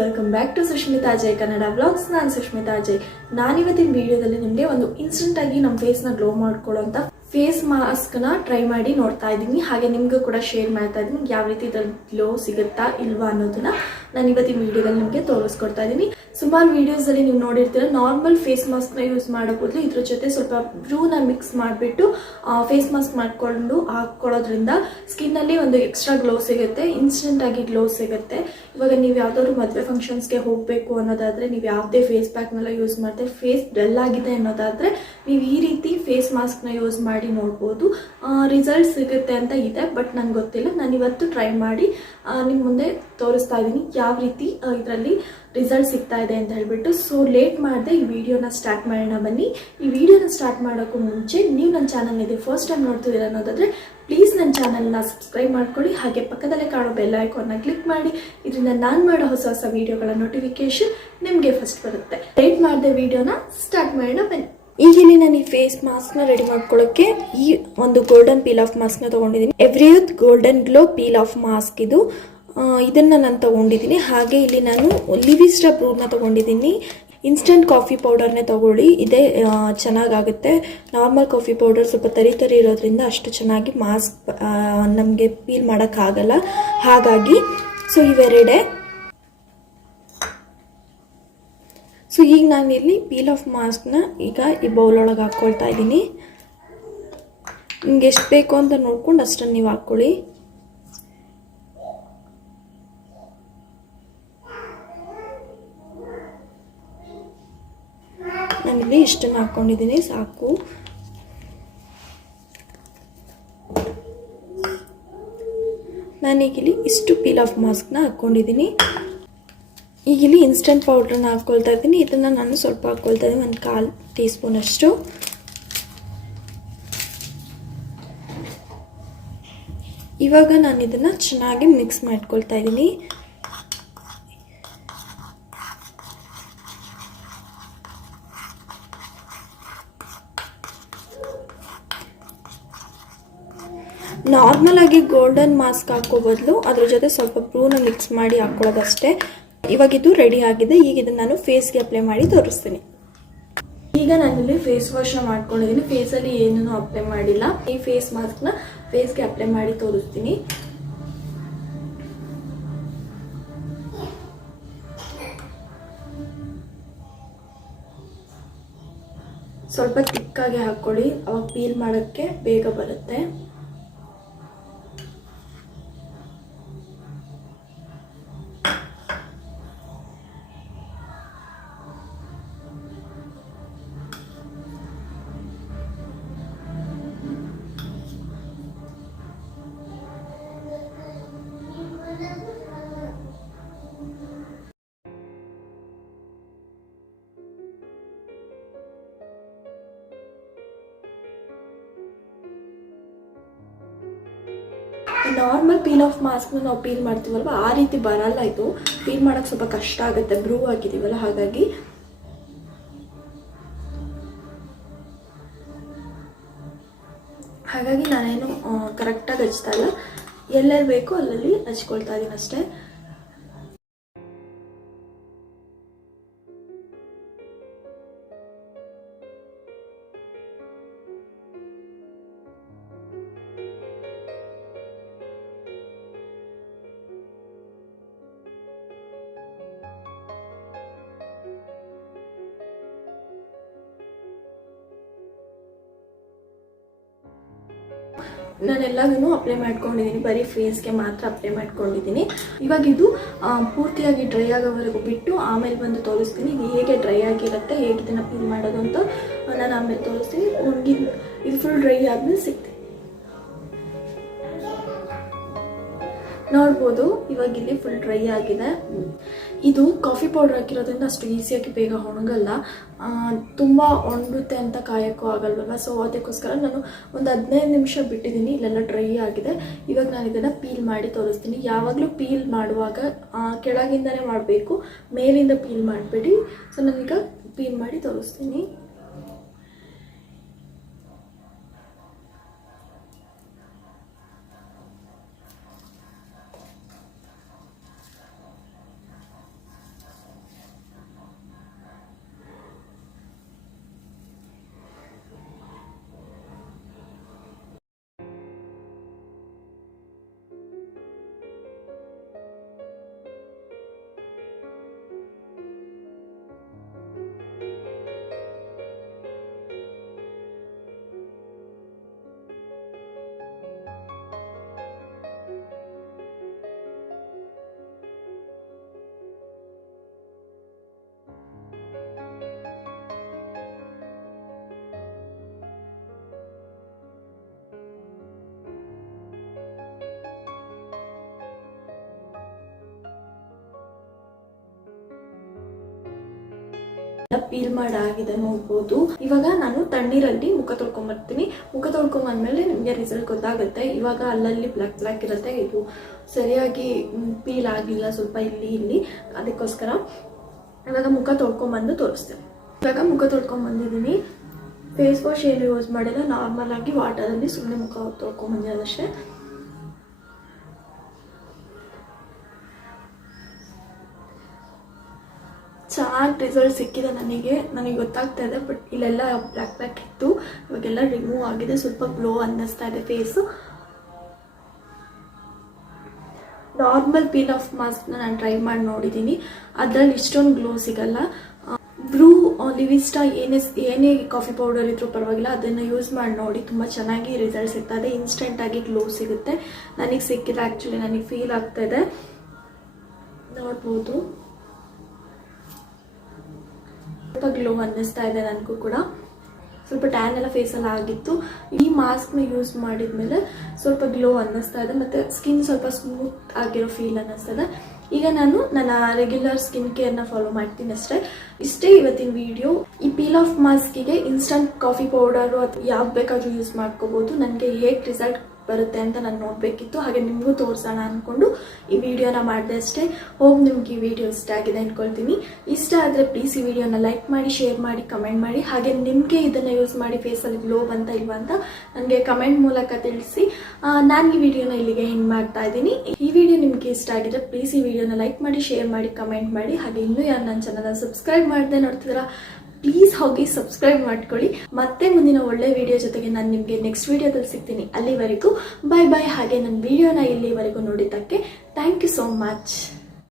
Welcome back to Sushmita Ajay Kannada vlogs. ನಾನು ಸುಷ್ಮಿತಾ ಅಜಯ್. ನಾನಿವತ್ತಿನ ವಿಡಿಯೋದಲ್ಲಿ ನಿಮಗೆ ಒಂದು ಇನ್ಸ್ಟೆಂಟ್ ಆಗಿ ನಮ್ಮ ಫೇಸ್ನ ಗ್ಲೋ ಮಾಡ್ಕೊಳ್ಳೋಂಥ ಫೇಸ್ ಮಾಸ್ಕ್ನ ಟ್ರೈ ಮಾಡಿ ನೋಡ್ತಾ ಇದ್ದೀನಿ. ಹಾಗೆ ನಿಮಗೂ ಕೂಡ ಶೇರ್ ಮಾಡ್ತಾ ಇದ್ದೀನಿ ಯಾವ ರೀತಿ ಇದ್ರಲ್ಲಿ ಗ್ಲೋ ಸಿಗುತ್ತಾ ಇಲ್ವಾ ಅನ್ನೋದನ್ನ ನಾನು ಇವತ್ತಿನ ವಿಡಿಯೋದಲ್ಲಿ ನಿಮಗೆ ತೋರಿಸ್ಕೊಡ್ತಾ ಇದ್ದೀನಿ. ಸುಮಾರು ವಿಡಿಯೋಸಲ್ಲಿ ನೀವು ನೋಡಿರ್ತೀರ ನಾರ್ಮಲ್ ಫೇಸ್ ಮಾಸ್ಕ್ನ ಯೂಸ್ ಮಾಡೋ ಬದಲು ಇದ್ರ ಜೊತೆ ಸ್ವಲ್ಪ ಬ್ರೂನ ಮಿಕ್ಸ್ ಮಾಡಿಬಿಟ್ಟು ಫೇಸ್ ಮಾಸ್ಕ್ ಮಾಡಿಕೊಂಡು ಹಾಕ್ಕೊಳ್ಳೋದ್ರಿಂದ ಸ್ಕಿನ್ನಲ್ಲಿ ಒಂದು ಎಕ್ಸ್ಟ್ರಾ ಗ್ಲೋ ಸಿಗುತ್ತೆ, ಇನ್ಸ್ಟೆಂಟ್ ಆಗಿ ಗ್ಲೋ ಸಿಗುತ್ತೆ. ಇವಾಗ ನೀವು ಯಾವುದಾದ್ರು ಮದುವೆ ಫಂಕ್ಷನ್ಸ್ಗೆ ಹೋಗಬೇಕು ಅನ್ನೋದಾದರೆ, ನೀವು ಯಾವುದೇ ಫೇಸ್ ಪ್ಯಾಕ್ನೆಲ್ಲ ಯೂಸ್ ಮಾಡ್ತೀವಿ, ಫೇಸ್ ಡಲ್ ಆಗಿದೆ ಅನ್ನೋದಾದರೆ ನೀವು ಈ ರೀತಿ ಫೇಸ್ ಮಾಸ್ಕ್ನ ಯೂಸ್ ಮಾಡಿ ನೋಡ್ಬೋದು. ರಿಸಲ್ಟ್ ಸಿಗುತ್ತೆ ಅಂತ ಇದೆ, ಬಟ್ ನನಗೆ ಗೊತ್ತಿಲ್ಲ. ನಾನು ಇವತ್ತು ಟ್ರೈ ಮಾಡಿ ನಿಮ್ಮ ಮುಂದೆ ತೋರಿಸ್ತಾ ಇದ್ದೀನಿ ಯಾವ ರೀತಿ ಇದರಲ್ಲಿ ರಿಸಲ್ಟ್ ಸಿಗ್ತಾ ಇದೆ ಅಂತ ಹೇಳ್ಬಿಟ್ಟು. ಸೊ ಲೇಟ್ ಮಾಡದೆ ಈ ವಿಡಿಯೋನ ಸ್ಟಾರ್ಟ್ ಮಾಡೋಣ ಬನ್ನಿ. ಈ ವಿಡಿಯೋನ ಸ್ಟಾರ್ಟ್ ಮಾಡೋಕ್ಕೂ ಮುಂಚೆ ನೀವು ನನ್ನ ಚಾನಲ್ ಇದೆ ಫಸ್ಟ್ ಟೈಮ್ ನೋಡ್ತಿದ್ದೀರ ಅನ್ನೋದಾದರೆ ಪ್ಲೀಸ್ ನನ್ನ ಚಾನಲ್ನ ಸಬ್ಸ್ಕ್ರೈಬ್ ಮಾಡ್ಕೊಳ್ಳಿ. ಹಾಗೆ ಪಕ್ಕದಲ್ಲೇ ಕಾಣೋ ಬೆಲ್ ಐಕಾನ್ನ ಕ್ಲಿಕ್ ಮಾಡಿ. ಇದರಿಂದ ನಾನು ಮಾಡೋ ಹೊಸ ಹೊಸ ವಿಡಿಯೋಗಳ ನೋಟಿಫಿಕೇಶನ್ ನಿಮಗೆ ಫಸ್ಟ್ ಬರುತ್ತೆ. ಲೇಟ್ ಮಾಡದೆ ವಿಡಿಯೋನ ಸ್ಟಾರ್ಟ್ ಮಾಡೋಣ ಬನ್ನಿ. ಈಗ ಇಲ್ಲಿ ನಾನು ಈ ಫೇಸ್ ಮಾಸ್ಕ್ನ ರೆಡಿ ಮಾಡ್ಕೊಳ್ಳೋಕ್ಕೆ ಈ ಒಂದು ಗೋಲ್ಡನ್ ಪೀಲ್ ಆಫ್ ಮಾಸ್ಕ್ನ ತೊಗೊಂಡಿದ್ದೀನಿ. Everyuth golden glow peel off mask ಇದು. ಇದನ್ನು ನಾನು ತೊಗೊಂಡಿದ್ದೀನಿ. ಹಾಗೆ ಇಲ್ಲಿ ನಾನು ಲಿವಿಸ್ಟಾ ಬ್ರೂನ ತೊಗೊಂಡಿದ್ದೀನಿ. ಇನ್ಸ್ಟಂಟ್ ಕಾಫಿ ಪೌಡರ್ನೇ ತೊಗೊಳ್ಳಿ, ಇದೇ ಚೆನ್ನಾಗಾಗುತ್ತೆ. ನಾರ್ಮಲ್ ಕಾಫಿ ಪೌಡರ್ ಸ್ವಲ್ಪ ತರಿ ಇರೋದ್ರಿಂದ ಅಷ್ಟು ಚೆನ್ನಾಗಿ ಮಾಸ್ಕ್ ನಮಗೆ ಪೀಲ್ ಮಾಡೋಕ್ಕಾಗಲ್ಲ. ಹಾಗಾಗಿ ಸೊ ಇವೆರಡೇ. ಸೊ ಈಗ ನಾನಿಲ್ಲಿ ಪೀಲ್ ಆಫ್ ಮಾಸ್ಕ್ನ ಈಗ ಈ ಬೌಲೊಳಗೆ ಹಾಕ್ಕೊಳ್ತಾ ಇದ್ದೀನಿ. ನಿಮ್ಗೆ ಎಷ್ಟು ಬೇಕು ಅಂತ ನೋಡ್ಕೊಂಡು ಅಷ್ಟನ್ನು ನೀವು ಹಾಕ್ಕೊಳ್ಳಿ. ನಾನಿಲ್ಲಿ ಇಷ್ಟನ್ನು ಹಾಕ್ಕೊಂಡಿದ್ದೀನಿ, ಸಾಕು. ನಾನೀಗಿಲ್ಲಿ ಇಷ್ಟು ಪೀಲ್ ಆಫ್ ಮಾಸ್ಕ್ನ ಹಾಕ್ಕೊಂಡಿದ್ದೀನಿ. ಈಗ ಇಲ್ಲಿ ಇನ್ಸ್ಟೆಂಟ್ ಪೌಡ್ರನ್ನ ಹಾಕ್ಕೊಳ್ತಾ ಇದ್ದೀನಿ. ಇದನ್ನು ನಾನು ಸ್ವಲ್ಪ ಹಾಕ್ಕೊಳ್ತಾ ಇದ್ದೀನಿ, ಒಂದು 1/4 ಟೀ ಸ್ಪೂನ್ ಅಷ್ಟು. ಇವಾಗ ನಾನು ಇದನ್ನು ಚೆನ್ನಾಗಿ ಮಿಕ್ಸ್ ಮಾಡ್ಕೊಳ್ತಾ ಇದ್ದೀನಿ. ನಾರ್ಮಲ್ ಆಗಿ ಗೋಲ್ಡನ್ ಮಾಸ್ಕ್ ಹಾಕೋ ಬದಲು ಅದ್ರ ಜೊತೆ ಸ್ವಲ್ಪ ಬ್ರೂನ ಮಿಕ್ಸ್ ಮಾಡಿ ಹಾಕ್ಕೊಳ್ಳೋದಷ್ಟೇ. ಇವಾಗ ಇದು ರೆಡಿ ಆಗಿದೆ. ಈಗ ಇದನ್ನು ನಾನು ಫೇಸ್ಗೆ ಅಪ್ಲೈ ಮಾಡಿ ತೋರಿಸ್ತೀನಿ. ಈಗ ನಾನಿಲ್ಲಿ ಫೇಸ್ ವಾಶ್ನ ಮಾಡ್ಕೊಂಡಿದ್ದೀನಿ. ಫೇಸಲ್ಲಿ ಏನೂ ಅಪ್ಲೈ ಮಾಡಿಲ್ಲ. ಈ ಫೇಸ್ ಮಾಸ್ಕ್ನ ಫೇಸ್ಗೆ ಅಪ್ಲೈ ಮಾಡಿ ತೋರಿಸ್ತೀನಿ. ಸ್ವಲ್ಪ ತಿಕ್ಕಾಗಿ ಹಾಕ್ಕೊಳ್ಳಿ, ಅವಾಗ ಪೀಲ್ ಮಾಡೋಕ್ಕೆ ಬೇಗ ಬರುತ್ತೆ. ನಾರ್ಮಲ್ ಪೀಲ್ ಆಫ್ ಮಾಸ್ಕ್ನ ನಾವು ಪೀಲ್ ಮಾಡ್ತೀವಲ್ವ, ಆ ರೀತಿ ಬರಲ್ಲ. ಇದು ಪೀಲ್ ಮಾಡೋಕ್ಕೆ ಸ್ವಲ್ಪ ಕಷ್ಟ ಆಗುತ್ತೆ, ಬ್ರೂ ಹಾಕಿದ್ದೀವಲ್ಲ. ಹಾಗಾಗಿ ನಾನೇನು ಕರೆಕ್ಟಾಗಿ ಹಚ್ತಾ ಇಲ್ಲ, ಎಲ್ಲೆಲ್ಲಿ ಬೇಕೋ ಅಲ್ಲಲ್ಲಿ ಹಚ್ಕೊಳ್ತಾ ಇದ್ದೀನಿ ಅಷ್ಟೇ. ನಾನೆಲ್ಲದನ್ನು ಅಪ್ಲೈ ಮಾಡ್ಕೊಂಡಿದ್ದೀನಿ, ಬರೀ ಫೇಸ್ಗೆ ಮಾತ್ರ ಅಪ್ಲೈ ಮಾಡ್ಕೊಂಡಿದ್ದೀನಿ. ಇವಾಗ ಇದು ಪೂರ್ತಿಯಾಗಿ ಡ್ರೈ ಆಗೋವರೆಗೂ ಬಿಟ್ಟು ಆಮೇಲೆ ಬಂದು ತೋರಿಸ್ತೀನಿ. ಇದು ಹೇಗೆ ಡ್ರೈ ಆಗಿರುತ್ತೆ, ಹೇಗೆ ಇದನ್ನು ಪೀಲ್ ಮಾಡೋದು ಅಂತ ನಾನು ಆಮೇಲೆ ತೋರಿಸ್ತೀನಿ. ಇದು ಫುಲ್ ಡ್ರೈ ಆದಮೇಲೆ ಸಿಗ್ತೀನಿ. ನೋಡ್ಬೋದು ಇವಾಗ ಇಲ್ಲಿ ಫುಲ್ ಡ್ರೈ ಆಗಿದೆ. ಇದು ಕಾಫಿ ಪೌಡರ್ ಹಾಕಿರೋದ್ರಿಂದ ಅಷ್ಟು ಈಸಿಯಾಗಿ ಬೇಗ ಒಣಗಲ್ಲ, ತುಂಬ ಒಣಗುತ್ತೆ ಅಂತ ಕಾಯೋಕ್ಕೂ ಆಗಲ್ವಲ್ಲ. ಸೊ ಅದಕ್ಕೋಸ್ಕರ ನಾನು ಒಂದು 15 ನಿಮಿಷ ಬಿಟ್ಟಿದ್ದೀನಿ. ಇಲ್ಲೆಲ್ಲ ಡ್ರೈ ಆಗಿದೆ. ಇವಾಗ ನಾನು ಇದನ್ನು ಪೀಲ್ ಮಾಡಿ ತೋರಿಸ್ತೀನಿ. ಯಾವಾಗಲೂ ಪೀಲ್ ಮಾಡುವಾಗ ಕೆಳಗಿಂದನೇ ಮಾಡಬೇಕು, ಮೇಲಿಂದ ಪೀಲ್ ಮಾಡಬೇಡಿ. ಸೊ ನಾನೀಗ ಪೀಲ್ ಮಾಡಿ ತೋರಿಸ್ತೀನಿ. ಪೀಲ್ ಮಾಡಾಗಿದೆ ನೋಡ್ಬೋದು. ಇವಾಗ ನಾನು ತಣ್ಣೀರಲ್ಲಿ ಮುಖ ತೊಳ್ಕೊಂಬರ್ತೀನಿ. ಮುಖ ತೊಳ್ಕೊಂಬಂದ್ಮೇಲೆ ನಿಮಗೆ ರಿಸಲ್ಟ್ ಗೊತ್ತಾಗುತ್ತೆ. ಇವಾಗ ಅಲ್ಲಲ್ಲಿ ಬ್ಲ್ಯಾಕ್ ಇರುತ್ತೆ, ಇದು ಸರಿಯಾಗಿ ಪೀಲ್ ಆಗಿಲ್ಲ, ಸ್ವಲ್ಪ ಇಲ್ಲಿ ಅದಕ್ಕೋಸ್ಕರ ಇವಾಗ ಮುಖ ತೊಳ್ಕೊಂಬಂದು ತೋರಿಸ್ತೇನೆ. ಇವಾಗ ಮುಖ ತೊಳ್ಕೊಂಬಂದಿದ್ದೀನಿ. ಫೇಸ್ ವಾಶ್ ಏನು ಯೂಸ್ ಮಾಡಿಲ್ಲ, ನಾರ್ಮಲ್ ಆಗಿ ವಾಟರಲ್ಲಿ ಸುಮ್ಮನೆ ಮುಖ ತೊಳ್ಕೊಂಬಂದಿರೋದಷ್ಟೇ. ಚೆನ್ನಾಗಿ ರಿಸಲ್ಟ್ ಸಿಕ್ಕಿದೆ ನನಗೆ ಗೊತ್ತಾಗ್ತಾ ಇದೆ. ಬಟ್ ಇಲ್ಲೆಲ್ಲ ಬ್ಲ್ಯಾಕ್ ಇತ್ತು, ಇವಾಗೆಲ್ಲ ರಿಮೂವ್ ಆಗಿದೆ. ಸ್ವಲ್ಪ ಗ್ಲೋ ಅನ್ನಿಸ್ತಾ ಇದೆ ಫೇಸು. ನಾರ್ಮಲ್ ಪೀಲ್ ಆಫ್ ಮಾಸ್ಕ್ನ ನಾನು ಟ್ರೈ ಮಾಡಿ ನೋಡಿದ್ದೀನಿ, ಅದರಲ್ಲಿ ಇಷ್ಟೊಂದು ಗ್ಲೋ ಸಿಗಲ್ಲ. ಬ್ರೂ ಲಿವಿಸ್ಟಾ ಏನೇ ಕಾಫಿ ಪೌಡರ್ ಇದ್ರೂ ಪರವಾಗಿಲ್ಲ, ಅದನ್ನು ಯೂಸ್ ಮಾಡಿ ನೋಡಿ, ತುಂಬ ಚೆನ್ನಾಗಿ ರಿಸಲ್ಟ್ ಸಿಗ್ತಾ ಇದೆ. ಇನ್ಸ್ಟೆಂಟಾಗಿ ಗ್ಲೋ ಸಿಗುತ್ತೆ. ನನಗೆ ಸಿಕ್ಕಿದೆ, ಆ್ಯಕ್ಚುಲಿ ನನಗೆ ಫೀಲ್ ಆಗ್ತಾ ಇದೆ, ನೋಡ್ಬೋದು. ಸ್ವಲ್ಪ ಗ್ಲೋ ಅನ್ನಿಸ್ತಾ ಇದೆ ನನಗೂ ಕೂಡ. ಸ್ವಲ್ಪ ಟ್ಯಾನ್ ಎಲ್ಲ ಫೇಸಲ್ಲಿ ಆಗಿತ್ತು. ಈ ಮಾಸ್ಕ್ನ ಯೂಸ್ ಮಾಡಿದ್ಮೇಲೆ ಸ್ವಲ್ಪ ಗ್ಲೋ ಅನ್ನಿಸ್ತಾ ಇದೆ, ಮತ್ತು ಸ್ಕಿನ್ ಸ್ವಲ್ಪ ಸ್ಮೂತ್ ಆಗಿರೋ ಫೀಲ್ ಅನ್ನಿಸ್ತಾ ಇದೆ. ಈಗ ನಾನು ನನ್ನ ರೆಗ್ಯುಲರ್ ಸ್ಕಿನ್ ಕೇರ್ನ ಫಾಲೋ ಮಾಡ್ತೀನಿ ಇಷ್ಟೇ ಇವತ್ತಿನ ವಿಡಿಯೋ. ಈ ಪೀಲ್ ಆಫ್ ಮಾಸ್ಕಿಗೆ ಇನ್ಸ್ಟಂಟ್ ಕಾಫಿ ಪೌಡರು ಅಥವಾ ಯಾವ್ದು ಬೇಕಾದರೂ ಯೂಸ್ ಮಾಡ್ಕೋಬೋದು. ನನಗೆ ಹೇಗೆ ರಿಸಲ್ಟ್ ಬರುತ್ತೆ ಅಂತ ನಾನು ನೋಡಬೇಕಿತ್ತು, ಹಾಗೆ ನಿಮಗೂ ತೋರಿಸೋಣ ಅಂದ್ಕೊಂಡು ಈ ವಿಡಿಯೋನ ಮಾಡಿದೆ ಅಷ್ಟೇ. ಹೋಪ್ ನಿಮ್ಗೆ ಈ ವಿಡಿಯೋ ಇಷ್ಟ ಆಗಿದೆ ಅಂದ್ಕೊಳ್ತೀನಿ. ಇಷ್ಟ ಆದರೆ ಪ್ಲೀಸ್ ಈ ವಿಡಿಯೋನ ಲೈಕ್ ಮಾಡಿ, ಶೇರ್ ಮಾಡಿ, ಕಮೆಂಟ್ ಮಾಡಿ. ಹಾಗೆ ನಿಮಗೆ ಇದನ್ನು ಯೂಸ್ ಮಾಡಿ ಫೇಸಲ್ಲಿ ಗ್ಲೋ ಬಂತ ಇಲ್ವಾ ಅಂತ ನನಗೆ ಕಮೆಂಟ್ ಮೂಲಕ ತಿಳಿಸಿ. ನಾನು ಈ ವಿಡಿಯೋನ ಇಲ್ಲಿಗೆ ಎಂಡ್ ಮಾಡ್ತಾ ಇದ್ದೀನಿ. ಈ ವಿಡಿಯೋ ನಿಮಗೆ ಇಷ್ಟ ಆಗಿದ್ರೆ ಪ್ಲೀಸ್ ಈ ವಿಡಿಯೋನ ಲೈಕ್ ಮಾಡಿ, ಶೇರ್ ಮಾಡಿ, ಕಮೆಂಟ್ ಮಾಡಿ. ಹಾಗೆ ಇನ್ನೂ ಯಾರು ನನ್ನ ಚಾನಲ್ನ ಸಬ್ಸ್ಕ್ರೈಬ್ ಮಾಡದೆ ನೋಡ್ತಿದ್ದೀರಾ ಪ್ಲೀಸ್ ಹೋಗಿ ಸಬ್ಸ್ಕ್ರೈಬ್ ಮಾಡ್ಕೊಳ್ಳಿ. ಮತ್ತೆ ಮುಂದಿನ ಒಳ್ಳೆ ವಿಡಿಯೋ ಜೊತೆಗೆ ನಾನು ನಿಮಗೆ ನೆಕ್ಸ್ಟ್ ವಿಡಿಯೋದಲ್ಲಿ ಸಿಗ್ತೀನಿ. ಅಲ್ಲಿವರೆಗೂ ಬಾಯ್. ಹಾಗೆ ನನ್ನ ವಿಡಿಯೋನ ಇಲ್ಲಿವರೆಗೂ ನೋಡಿದ್ದಕ್ಕೆ ಥ್ಯಾಂಕ್ ಯು ಸೋ ಮಚ್.